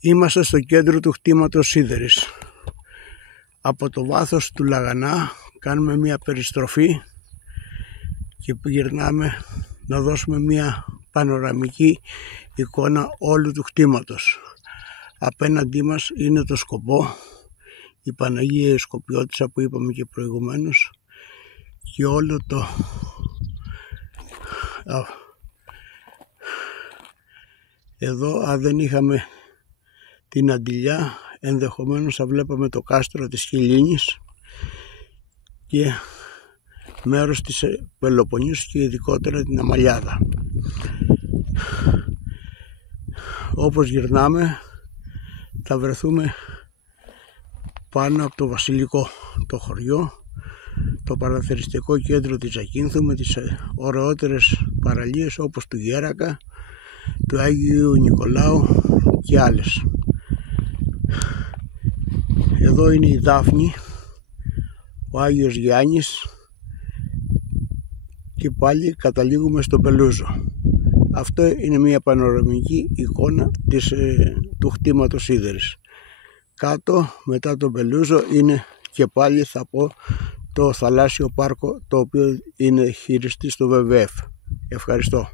Είμαστε στο κέντρο του χτήματος Σίδερης. Από το βάθος του Λαγανά κάνουμε μια περιστροφή και γυρνάμε να δώσουμε μια πανοραμική εικόνα όλου του χτήματος. Απέναντί μας είναι το Σκοπό, η Παναγία Ιεσκοπιώτισσα που είπαμε και προηγουμένως, και όλο το εδώ, αν δεν είχαμε την Αντιλιά, ενδεχομένως θα βλέπαμε το κάστρο της Χιλίνης και μέρος της Πελοποννήσου και ειδικότερα την Αμαλιάδα. Όπως γυρνάμε θα βρεθούμε πάνω από το Βασιλικό, το χωριό, το παραθεριστικό κέντρο της Ζακίνθου με τις ωραιότερες παραλίες όπως του Γέρακα, του Άγιου Νικολάου και άλλες. Εδώ είναι η Δάφνη, ο Άγιος Γιάννης και πάλι καταλήγουμε στο Πελούζο. Αυτό είναι μια πανοραμική εικόνα του χτήματος Σίδερης. Κάτω μετά τον Πελούζο είναι και πάλι, θα πω, το θαλάσσιο πάρκο, το οποίο είναι χειριστή στο WWF. Ευχαριστώ.